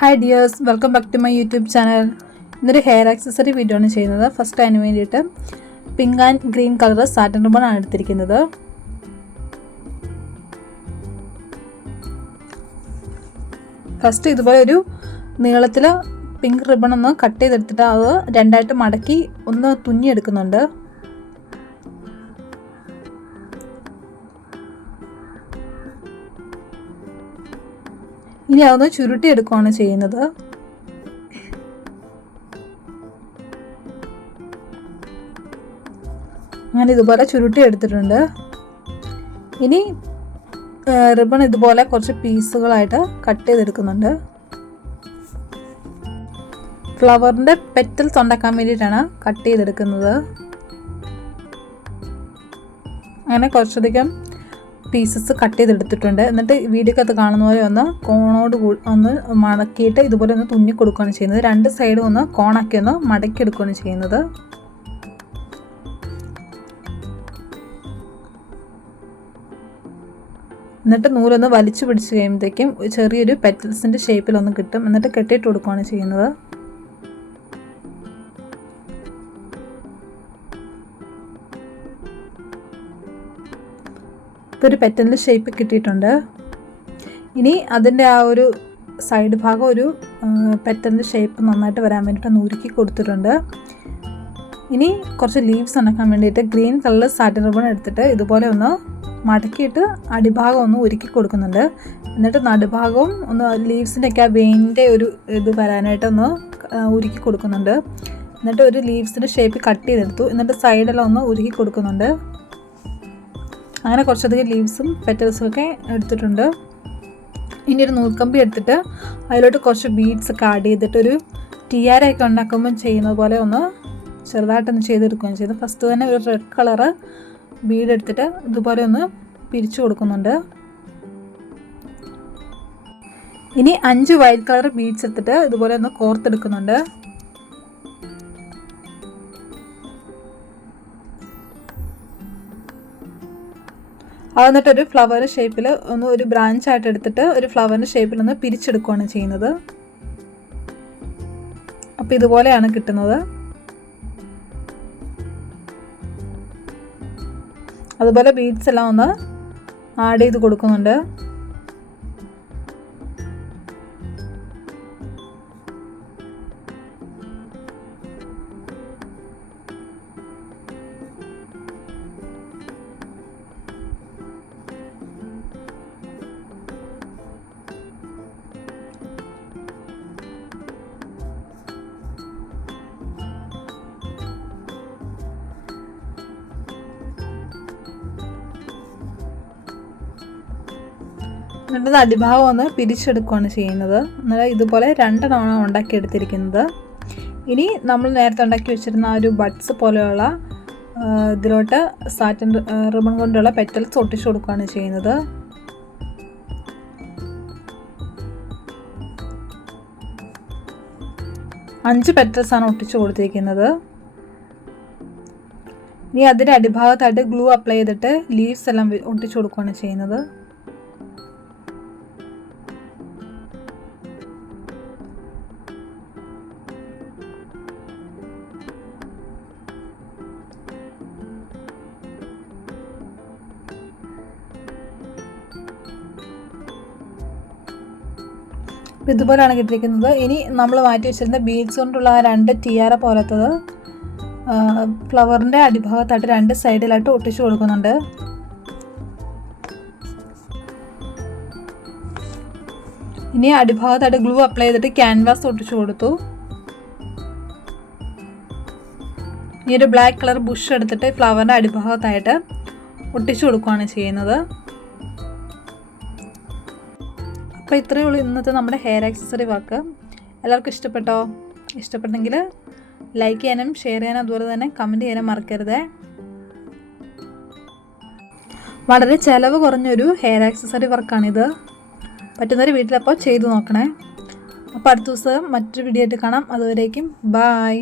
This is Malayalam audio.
Hi dears, welcome back to my YouTube channel. ഇന്നൊരു ഹെയർ ആക്സസറി വീഡിയോ ആണ് ചെയ്യുന്നത്. ഫസ്റ്റ് അതിന് വേണ്ടിയിട്ട് pink and green colour satin ribbon ആണ് എടുത്തിരിക്കുന്നത്. ഫസ്റ്റ് ഇതുപോലെ ഒരു നീളത്തിൽ പിങ്ക് റിബൺ ഒന്ന് കട്ട് ചെയ്തെടുത്തിട്ട് അത് രണ്ടായിട്ട് മടക്കി ഒന്ന് തുന്നിയെടുക്കുന്നുണ്ട്. ഇനി അതൊന്ന് ചുരുട്ടിയെടുക്കുകയാണ് ചെയ്യുന്നത്. അങ്ങനെ ഇതുപോലെ ചുരുട്ടിയെടുത്തിട്ടുണ്ട്. ഇനി റിബൺ ഇതുപോലെ കുറച്ച് പീസുകളായിട്ട് കട്ട് ചെയ്തെടുക്കുന്നുണ്ട്. ഫ്ലവറിൻ്റെ പെറ്റൽസ് ഉണ്ടാക്കാൻ വേണ്ടിയിട്ടാണ് കട്ട് ചെയ്തെടുക്കുന്നത്. അങ്ങനെ കുറച്ചധികം പീസസ് കട്ട് ചെയ്തെടുത്തിട്ടുണ്ട്. എന്നിട്ട് വീഡിയോക്കകത്ത് കാണുന്ന പോലെ ഒന്ന് കോണോട് ഒന്ന് മടക്കിയിട്ട് ഇതുപോലെ ഒന്ന് തുന്നി കൊടുക്കുകയാണ് ചെയ്യുന്നത്. രണ്ട് സൈഡും ഒന്ന് കോണാക്കി ഒന്ന് മടക്കിയെടുക്കുകയാണ് ചെയ്യുന്നത്. എന്നിട്ട് നൂലൊന്ന് വലിച്ചു പിടിച്ച് കഴിയുമ്പോഴത്തേക്കും ചെറിയൊരു പെറ്റൽസിൻ്റെ ഷേപ്പിലൊന്ന് കിട്ടും. എന്നിട്ട് കെട്ടിയിട്ട് കൊടുക്കുകയാണ് ചെയ്യുന്നത്. ഇപ്പോൾ ഒരു പെറ്റലിൻ്റെ ഷേപ്പ് കിട്ടിയിട്ടുണ്ട്. ഇനി അതിൻ്റെ ആ ഒരു സൈഡ് ഭാഗം ഒരു പെറ്റലിൻ്റെ ഷേപ്പ് നന്നായിട്ട് വരാൻ വേണ്ടിയിട്ട് ഉരുക്കി കൊടുത്തിട്ടുണ്ട്. ഇനി കുറച്ച് ലീവ്സ് ഉണ്ടാക്കാൻ വേണ്ടിയിട്ട് ഗ്രീൻ കളർ സാറ്റിൻ റിബൺ എടുത്തിട്ട് ഇതുപോലെ ഒന്ന് മടക്കിയിട്ട് അടിഭാഗം ഒന്ന് ഉരുക്കി കൊടുക്കുന്നുണ്ട്. എന്നിട്ട് നടുഭാഗവും ഒന്ന് ലീവ്സിൻ്റെയൊക്കെ ആ വെയിൻ്റെ ഒരു ഇത് വരാനായിട്ട് ഒന്ന് ഉരുക്കി കൊടുക്കുന്നുണ്ട്. എന്നിട്ട് ഒരു ലീവ്സിൻ്റെ ഷേപ്പ് കട്ട് ചെയ്തെടുത്തു. എന്നിട്ട് സൈഡെല്ലാം ഒന്ന് ഉരുക്കി കൊടുക്കുന്നുണ്ട്. അങ്ങനെ കുറച്ചധികം ലീവ്സും പെറ്റൽസും ഒക്കെ എടുത്തിട്ടുണ്ട്. ഇനി ഒരു നൂൽക്കമ്പി എടുത്തിട്ട് അതിലോട്ട് കുറച്ച് ബീഡ്സ് ഒക്കെ ആഡ് ചെയ്തിട്ട് ഒരു ടിയാരയൊക്കെ ഉണ്ടാക്കുമ്പോൾ ചെയ്യുന്നത് പോലെ ഒന്ന് ചെറുതായിട്ടൊന്ന് ചെയ്തെടുക്കുകയും ചെയ്തു. ഫസ്റ്റ് തന്നെ ഒരു റെഡ് കളറ് ബീഡ് എടുത്തിട്ട് ഇതുപോലെ ഒന്ന് പിരിച്ചു കൊടുക്കുന്നുണ്ട്. ഇനി 5 വൈറ്റ് കളർ ബീഡ്സ് എടുത്തിട്ട് ഇതുപോലെ ഒന്ന് കോർത്തെടുക്കുന്നുണ്ട്. എന്നിട്ടൊരു ഫ്ലവർ ഷേപ്പിൽ ഒന്ന് ഒരു ബ്രാഞ്ചായിട്ട് എടുത്തിട്ട് ഒരു ഫ്ലവറിൻ്റെ ഷേപ്പിൽ ഒന്ന് പിരിച്ചെടുക്കുകയാണ് ചെയ്യുന്നത്. അപ്പോൾ ഇതുപോലെയാണ് കിട്ടുന്നത്. അതുപോലെ ബീഡ്സ് എല്ലാം ഒന്ന് ആഡ് ചെയ്ത് കൊടുക്കുന്നുണ്ട്. എന്നിട്ട് അടിഭാഗം ഒന്ന് പിരിച്ചെടുക്കുകയാണ് ചെയ്യുന്നത്. എന്നാൽ ഇതുപോലെ 2 തവണ ഉണ്ടാക്കിയെടുത്തിരിക്കുന്നത്. ഇനി നമ്മൾ നേരത്തെ ഉണ്ടാക്കി വെച്ചിരുന്ന ആ ഒരു ബഡ്സ് പോലെയുള്ള ഇതിലോട്ട് സാറ്റിൻ റിബൺ കൊണ്ടുള്ള പെറ്റൽസ് ഒട്ടിച്ചു കൊടുക്കുകയാണ് ചെയ്യുന്നത്. അഞ്ച് പെറ്റൽസാണ് ഒട്ടിച്ചു കൊടുത്തിരിക്കുന്നത്. ഇനി അതിൻ്റെ അടിഭാഗത്തായിട്ട് ഗ്ലൂ അപ്ലൈ ചെയ്തിട്ട് ലീവ്സ് എല്ലാം ഒട്ടിച്ചു കൊടുക്കുകയാണ് ചെയ്യുന്നത്. ഇതുപോലെയാണ് കിട്ടിയിരിക്കുന്നത്. ഇനി നമ്മൾ മാറ്റി വെച്ചിരുന്ന ബീഡ്സ് കൊണ്ടുള്ള ആ 2 ടിയാര പോലത്തത് ഫ്ലവറിൻ്റെ അടിഭാഗത്തായിട്ട് 2 സൈഡിലായിട്ട് ഒട്ടിച്ചു കൊടുക്കുന്നുണ്ട്. ഇനി അടിഭാഗത്തായിട്ട് ഗ്ലൂ അപ്ലൈ ചെയ്തിട്ട് ക്യാൻവാസ് ഒട്ടിച്ചു കൊടുത്തു. ഈ ഒരു ബ്ലാക്ക് കളർ ബുഷ് എടുത്തിട്ട് ഫ്ലവറിൻ്റെ അടിഭാഗത്തായിട്ട് ഒട്ടിച്ചു കൊടുക്കുകയാണ് ചെയ്യുന്നത്. അപ്പോൾ ഇത്രയേ ഉള്ളൂ ഇന്നത്തെ നമ്മുടെ ഹെയർ ആക്സസറി വർക്ക്. എല്ലാവർക്കും ഇഷ്ടപ്പെട്ടോ? ഇഷ്ടപ്പെട്ടെങ്കിൽ ലൈക്ക് ചെയ്യാനും ഷെയർ ചെയ്യാനും അതുപോലെ തന്നെ കമൻറ്റ് ചെയ്യാനും മറക്കരുത്. വളരെ ചിലവ് കുറഞ്ഞൊരു ഹെയർ ആക്സസറി വർക്കാണിത്. പറ്റുന്നൊരു വീട്ടിലപ്പോൾ ചെയ്തു നോക്കണേ. അപ്പോൾ അടുത്ത ദിവസം മറ്റൊരു വീഡിയോ ആയിട്ട് കാണാം. അതുവരേക്കും ബായ്.